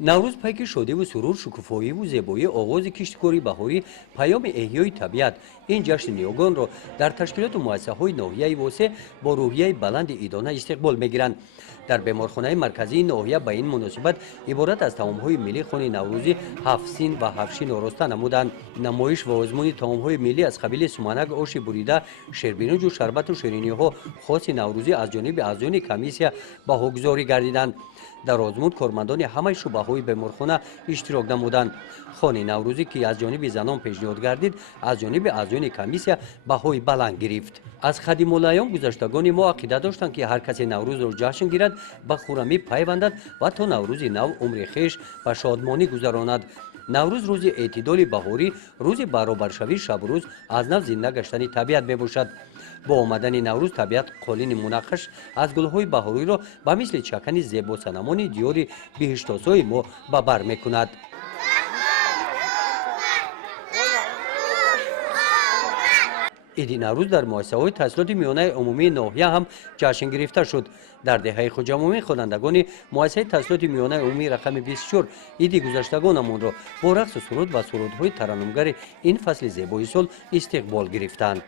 наврӯз пайки шодӣ ву сурур шукуфоиву зебоии оғози киштикори баҳорӣ паёми эҳёи табиат ин ҷашни ниёгонро дар ташкилоту муассисаҳои ноҳияи восеъ бо рӯҳияи баланди идона истиқбол мегиранд. дар беморхонаи марказии ноҳия ба ин муносибат иборат аз таомҳои миллӣ хони наврӯзӣ 7 син ва 7 шин ороста намуданд. намоиш ва озмуни таомҳои миллӣ аз қабили суманак, оши бурида, шербинуҷу шарбату шириниҳо хоси наврӯзӣ аз ҷониби аъзоёни комиссия баҳогузорӣ гардиданд. дар озмуд кормандони ҳамаи шуъбаҳои беморхона иштирок намуданд. хони наврӯзӣ ки аз ҷониби занон пешниҳод гардид, аз ҷониби аъзоёни комиссия баҳои баланд гирифт. аз хадимулайён гузаштагони мо ақида доштанд, ки ҳар касе наврӯзро ҷашн гирад, ба хӯрамӣ пайвандад ва то наврӯзи нав умри хеш ба шодмонӣ гузаронад. наврӯз рӯзи эътидоли баҳорӣ, рӯзи баробаршавии шабрӯз, аз нав зинда гаштани табиат мебошад. бо омадани наврӯз табиат қолини мунаққаш аз гулҳои баҳориро ба мисли чакани зебосанамони диёри биҳиштосои мо ба бар мекунад. иди наврӯз дар муассисаҳои таҳсилоти миёнаи умумии ноҳия ҳам ҷашн гирифта шуд. дар деҳаи хуҷамомӣ хонандагони муассисаи таҳсилоти миёнаи умумии рақами 24 иди гузаштагонамонро бо рақсу суруд ва сурудҳои тараннумгари ин фасли зебои сол истиқбол гирифтанд.